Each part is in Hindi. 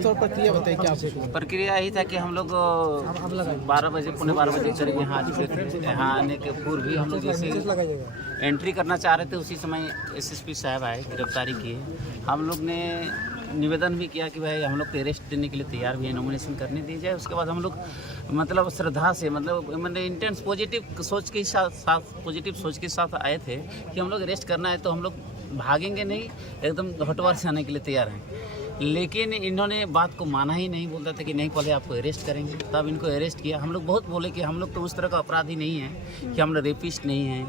थोड़ा प्रक्रिया बताइए क्या प्रक्रिया यही था कि हम लोग 12 बजे पौने 12 बजे करीब यहाँ आ चुके थे। यहाँ आने के पूर्व भी हम लोग जैसे एंट्री करना चाह रहे थे उसी समय एसएसपी साहब आए, गिरफ्तारी किए। हम लोग ने निवेदन भी किया कि भाई हम लोग को अरेस्ट देने के लिए तैयार भी है, नॉमिनेशन करने दी जाए। उसके बाद हम लोग मतलब श्रद्धा से मतलब इंटेंस पॉजिटिव सोच के साथ आए थे कि हम लोग अरेस्ट करना है तो हम लोग भागेंगे नहीं, एकदम हटवार से आने के लिए तैयार हैं। लेकिन इन्होंने बात को माना ही नहीं, बोलता था कि नहीं पहले आपको अरेस्ट करेंगे। तब इनको अरेस्ट किया। हम लोग बहुत बोले कि हम लोग तो उस तरह का अपराधी नहीं हैं कि हम लोग रेपिस्ट नहीं हैं,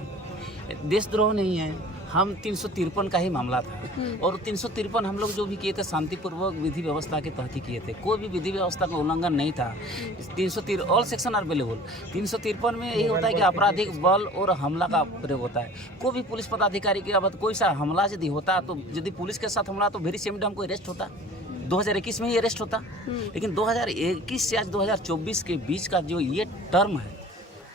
देशद्रोह नहीं है। हम 353 का ही मामला था और 353 हम लोग जो भी किए थे शांतिपूर्वक विधि व्यवस्था के तहत ही किए थे। कोई भी विधि व्यवस्था का उल्लंघन नहीं था। 353 ऑल सेक्शन आर अवेलेबल। 353 में यही होता है कि आपराधिक बल और हमला का प्रयोग होता है। कोई भी पुलिस पदाधिकारी के बाद कोई सा हमला यदि होता तो यदि पुलिस के साथ हमला तो वेरी सेम डे हमको अरेस्ट होता, 2021 में ही अरेस्ट होता। लेकिन 2021 से आज 2024 के बीच का जो ये टर्म है,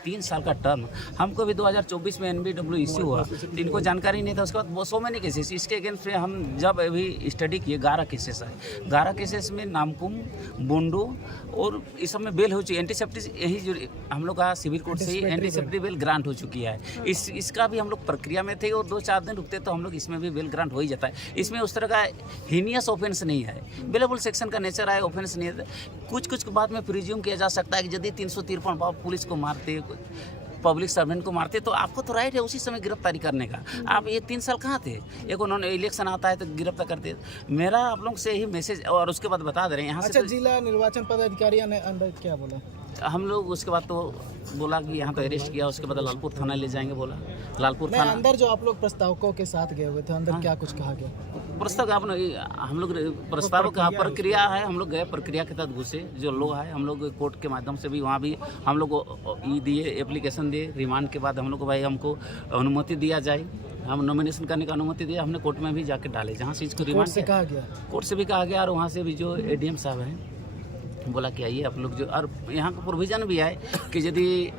3 साल का टर्म, हमको भी 2024 में NBW इश्यू हुआ, इनको जानकारी नहीं था। उसके बाद 100 मैनी केसेस इसके अगेंस्ट में हम जब अभी स्टडी किए 11 केसेस है। 11 केसेस में नामकुम, बोंडो और इस सब में बेल हो चुकी है। एंटीसेप्टिक यही जो हम लोग का सिविल कोर्ट से ही एंटीसेप्टिक बेल ग्रांट हो चुकी है। इसका भी हम लोग प्रक्रिया में थे और 2-4 दिन रुकते तो हम लोग इसमें भी बेल ग्रांट हो ही जाता है। इसमें उस तरह का हीनियस ऑफेंस नहीं है, बेलेबल सेक्शन का नेचर है, ऑफेंस नहीं है। कुछ बात में प्रिज्यूम किया जा सकता है कि यदि 353 पुलिस को मारते, पब्लिक सर्वेंट को मारते तो आपको तो राइट है उसी समय गिरफ्तारी करने का। आप ये 3 साल कहाँ थे? एक उन्होंने इलेक्शन आता है तो गिरफ्तार करते। मेरा आप लोग से यही मैसेज और उसके बाद बता दे रहे हैं यहाँ से। जिला निर्वाचन पदाधिकारी ने अंदर क्या बोला? हम लोग उसके बाद तो बोला कि यहाँ पे अरेस्ट किया, उसके बाद लालपुर थाना ले जाएंगे बोला। लालपुर थाना अंदर जो आप लोग प्रस्तावकों के साथ गए हुए थे अंदर क्या कुछ कहा गया? प्रस्ताव हम लोग प्रस्ताव का प्रक्रिया है, हम लोग गए प्रक्रिया के तहत घुसे। जो लोग है हम लोग कोर्ट के माध्यम से भी वहाँ भी हम लोग को दिए, एप्लीकेशन दिए। रिमांड के बाद हम लोग को भाई हमको अनुमति दिया जाए, हम नॉमिनेशन करने का अनुमति दिया। हमने कोर्ट में भी जाके डाले जहाँ से इसको रिमांड से कहा गया, कोर्ट से भी कहा गया और वहाँ से भी जो ADM साहब हैं बोला कि आइए आप लोग जो, और यहाँ का प्रोविज़न भी है कि यदि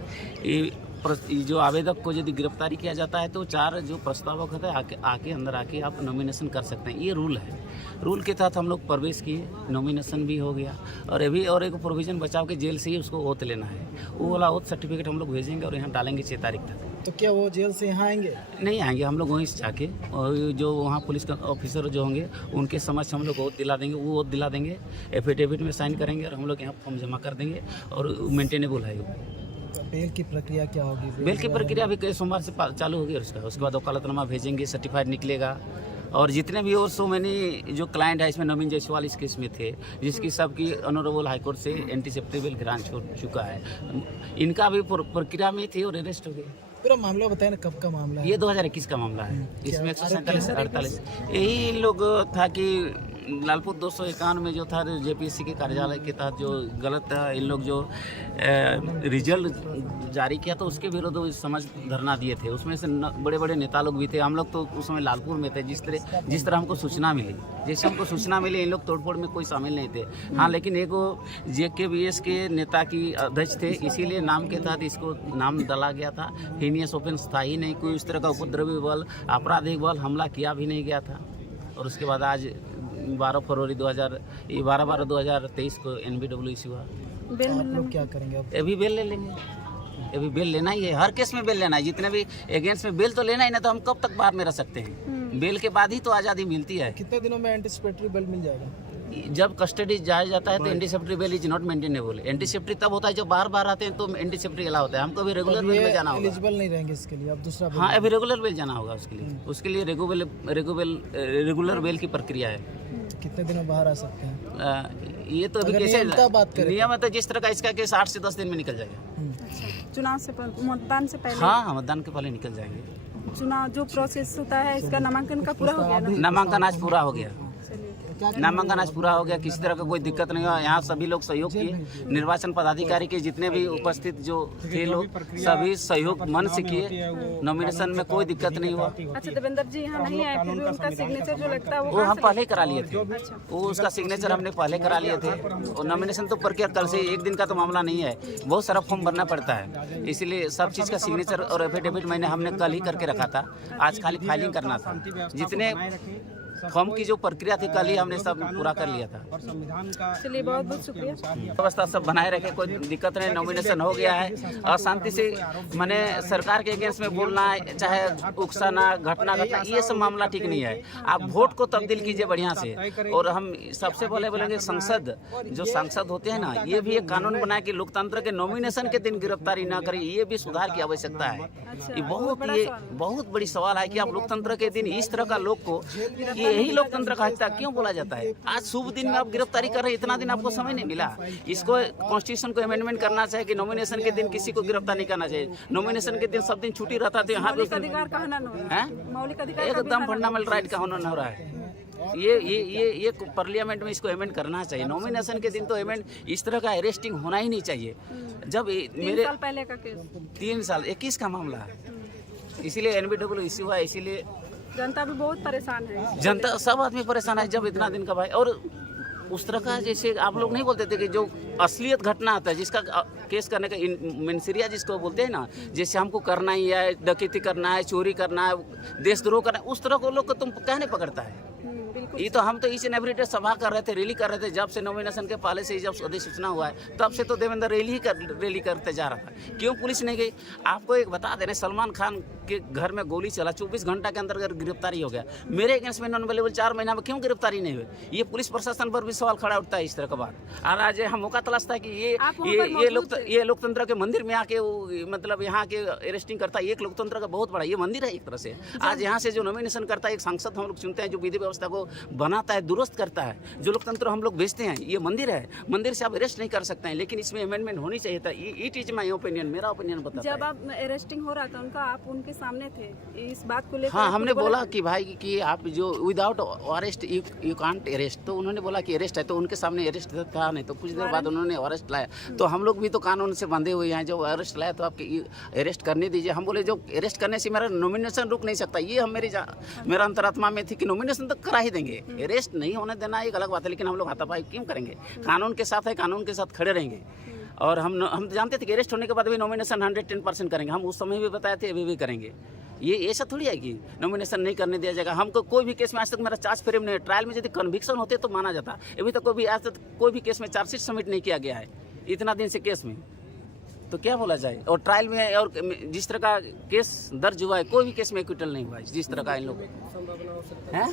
जो आवेदक को यदि गिरफ्तारी किया जाता है तो 4 जो प्रस्तावक होते हैं आके अंदर आके आप नॉमिनेशन कर सकते हैं। ये रूल है। रूल के तहत हम लोग प्रवेश किए, नॉमिनेशन भी हो गया। और अभी और एक प्रोविज़न बचाव के जेल से ही उसको ओथ लेना है। वो वाला ओथ सर्टिफिकेट हम लोग भेजेंगे और यहाँ डालेंगे 6 तारीख तक। तो क्या वो जेल से यहाँ आएंगे? नहीं आएंगे, हम लोग वहीं से जाके और जो वहाँ पुलिस ऑफिसर जो होंगे उनके समक्ष हम लोग ओथ दिला देंगे। वो ओथ दिला देंगे, एफिडेविट में साइन करेंगे और हम लोग यहाँ फॉर्म जमा कर देंगे और मेंटेनेबल है। बेल की प्रक्रिया क्या होगी? बेल की प्रक्रिया भी कई सोमवार से चालू होगी। उसके बाद वकालतनामा भेजेंगे, सर्टिफाइड निकलेगा। और जितने भी और 100 मैनी जो क्लाइंट है इसमें नवीन जायसवाल इस केस में थे, जिसकी सबकी ऑनरेबल हाईकोर्ट से एंटीसेप्टिक बेल ग्रांट हो चुका है, इनका भी प्रक्रिया में थे और अरेस्ट हो गए। पूरा मामला बताए ना, कब का मामला है? ये 2021 का मामला है। इसमें 147 से 48 यही लोग था कि लालपुर 251 में जो था JPSC के कार्यालय के तहत जो गलत था, इन लोग जो रिजल्ट जारी किया तो उसके विरुद्ध समझ धरना दिए थे। उसमें से बड़े बड़े नेता लोग भी थे। हम लोग तो उस समय लालपुर में थे। जिस तरह हमको सूचना मिली, जैसे हमको सूचना मिली, इन लोग तोड़फोड़ में कोई शामिल नहीं थे। हाँ, लेकिन एक JKBS के नेता की अध्यक्ष थे, इसीलिए नाम के तहत इसको नाम डाला गया था। हीनियस ऑफेंस था ही नहीं, कोई इस तरह का उपद्रवी बल, आपराधिक बल हमला किया भी नहीं गया था। और उसके बाद आज 12 फरवरी 2023 को NBW इश्यू हुआ। आप लोग क्या करेंगे? अभी बेल ले लेंगे। अभी बेल लेना ही है, हर केस में बेल लेना है। जितने भी अगेंस्ट में बेल तो लेना ही ना, तो हम कब तक बाहर में रह सकते हैं? बेल के बाद ही तो आज़ादी मिलती है। कितने दिनों में एंटीसिपेटरी बेल मिल जाएगा? जब कस्टडी जाया जाता है तो एंटीसेप्टरी बेल इज नॉट मेंटेनेबल। एंटीसेप्टरी तब होता है जब बार आते हैं तो एंटीसेप्टरी अलाउ होता है। हमको भी रेगुलर बेल में जाना होगा। एलिजिबल नहीं रहेंगे इसके लिए अब दूसरा? हाँ, अभी रेगुलर बेल जाना होगा उसके लिए रेगुलर बेल की प्रक्रिया है। कितने दिनों बाहर आ सकते हैं? ये तो अभी कैसे नियम है, तो जिस तरह का इसका केस 8 से 10 दिन में निकल जाएगा। चुनाव से मतदान से पहले? हाँ, मतदान के पहले निकल जाएंगे। चुनाव जो प्रोसेस होता है इसका नामांकन का पूरा हो गया ना? नामांकन आज पूरा हो गया। नामांकन आज पूरा हो गया, किसी तरह का कोई दिक्कत नहीं हुआ। यहाँ सभी लोग सहयोग किए। निर्वाचन पदाधिकारी के जितने भी उपस्थित जो थे लोग, सभी सहयोग मन से किए। नॉमिनेशन में कोई दिक्कत नहीं हुआ। अच्छा, देवेंद्र जी यहाँ नहीं आए, फिर भी उनका सिग्नेचर जो लगता है वो हम पहले करा लिए थे। वो उसका सिग्नेचर हमने पहले करा लिए थे। और नॉमिनेशन तो प्रक्रिया कल से, एक दिन का तो मामला नहीं है, बहुत सारा फॉर्म भरना पड़ता है। इसीलिए सब चीज़ का सिग्नेचर और एफिडेविट हमने कल ही करके रखा था। आज खाली फाइलिंग करना था। जितने फॉर्म की जो प्रक्रिया थी कल ही हमने सब पूरा कर लिया था। चलिए बहुत बहुत शुक्रिया। व्यवस्था सब बनाए रखे, कोई दिक्कत नहीं, नॉमिनेशन हो गया है और शांति से माने सरकार के अगेंस्ट में बोलना चाहे उकसाना घटना ये सब मामला ठीक नहीं है। आप वोट को तब्दील कीजिए बढ़िया से। और हम सबसे पहले बोलेंगे संसद जो सांसद होते हैं ना, ये भी एक कानून बनाए कि लोकतंत्र के नॉमिनेशन के दिन गिरफ्तारी न करें, ये भी सुधार की आवश्यकता है। ये बहुत बड़ी सवाल है कि आप लोकतंत्र के दिन इस तरह का लोग को, यही लोकतंत्र का हिस्सा क्यों बोला जाता है। आज शुभ दिन में आप गिरफ्तारी कर रहे हैं, इतना दिन आपको समय नहीं मिला। इसको कॉन्स्टिट्यूशन को अमेंडमेंट करना चाहिए कि नॉमिनेशन के दिन किसी को गिरफ्तार नहीं करना चाहिए। नॉमिनेशन के दिन सब दिन छुट्टी रहता है, यहाँ मौलिक अधिकार का हनन हो रहा है। मौलिक अधिकार एकदम फंडामेंटल राइट का हनन हो रहा है। ये पार्लियामेंट में इसको अमेंड करना चाहिए। नॉमिनेशन के दिन तो अमेंड इस तरह का अरेस्टिंग होना ही नहीं चाहिए। जब मेरे 3 साल पहले का केस, 3 साल 21 का मामला है, इसीलिए एनबीडब्ल्यू इश्यू है, इसीलिए जनता भी बहुत परेशान है। जनता सब आदमी परेशान है जब इतना दिन का भाई। और उस तरह का जैसे आप लोग नहीं बोलते थे कि जो असलियत घटना आता है जिसका केस करने का मेंसिरिया जिसको बोलते हैं ना, जैसे हमको करना ही है, डकैती करना है, चोरी करना है, देशद्रोह करना है, उस तरह को लोग को तुम क्या नहीं पकड़ता है। ये तो हम तो ईच एंड एवरी डे सभा कर रहे थे, रैली कर रहे थे। जब से नॉमिनेशन के पहले से जब अधिसूचना हुआ है तब से तो देवेंद्र रैली करते जा रहा था। क्यों पुलिस नहीं गई? आपको एक बता दें, सलमान खान के घर में गोली चला, 24 घंटा के अंदर गिरफ्तारी हो गया। मेरे अगेंस्ट में नॉन अवेलेबल 4 महीना में क्यों गिरफ्तारी नहीं हुई? ये पुलिस प्रशासन पर भी सवाल खड़ा उठता है इस तरह का बात। और आज हम मौका तलाशता है कि ये लोकतंत्र के मंदिर में आके मतलब यहाँ के अरेस्टिंग करता है। एक लोकतंत्र का बहुत बड़ा ये मंदिर है एक तरह से। आज यहाँ से जो नॉमिनेशन करता है एक सांसद हम लोग चुनते हैं, जो विधि व्यवस्था को बनाता है, दुरुस्त करता है, जो लोकतंत्र हम लोग भेजते हैं, ये मंदिर है। मंदिर से आप अरेस्ट नहीं कर सकते हैं, लेकिन इसमें अमेंडमेंट होनी चाहिए था। इट इज माय ओपिनियन, मेरा ओपिनियन बताता है। जब आप अरेस्टिंग हो रहा था उनका, आप उनके सामने थे, इस बात को लेकर हाँ, हमने बोला कि भाई कि आप जो without arrest you can't arrest, तो उन्होंने बोला कि अरेस्ट है, तो उनके सामने अरेस्ट था नहीं। तो कुछ देर बाद उन्होंने अरेस्ट लाया, तो हम लोग भी तो कानून से बंधे हुए हैं। जो अरेस्ट लाया तो आप अरेस्ट करने दीजिए। हम बोले जो अरेस्ट करने से मेरा नॉमिनेशन रुक नहीं सकता। ये हम मेरा अंतरात्मा में थी कि नॉमिनेशन तो करा ही देंगे, अरेस्ट नहीं होने देना एक अलग बात है। लेकिन हम लोग हाथापाई क्यों करेंगे? कानून के साथ है, कानून के साथ खड़े रहेंगे। और हम जानते थे कि अरेस्ट होने के बाद भी नॉमिनेशन 110% करेंगे। हम उस समय भी बताए थे, अभी भी करेंगे। ये ऐसा थोड़ी है कि नॉमिनेशन नहीं करने दिया जाएगा। हमको कोई भी केस में आज तक मेरा चार्ज फ्रेम नहीं है। ट्रायल में यदि कन्विक्शन होते तो माना जाता। अभी तक आज तक कोई भी केस में चार्जशीट सबमिट नहीं किया गया है इतना दिन से केस में, तो क्या बोला जाए। और ट्रायल में और जिस तरह का केस दर्ज हुआ है, कोई भी केस में एक्विटल नहीं हुआ है जिस तरह का इन लोग है।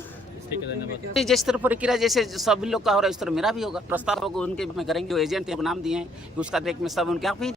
जिस तरह प्रक्रिया जैसे सभी लोग का हो रहा है उस तरह मेरा भी होगा। प्रस्ताव होगा उनके में करेंगे। जो एजेंट नाम दिए हैं उसका देख में सब उनके आप ही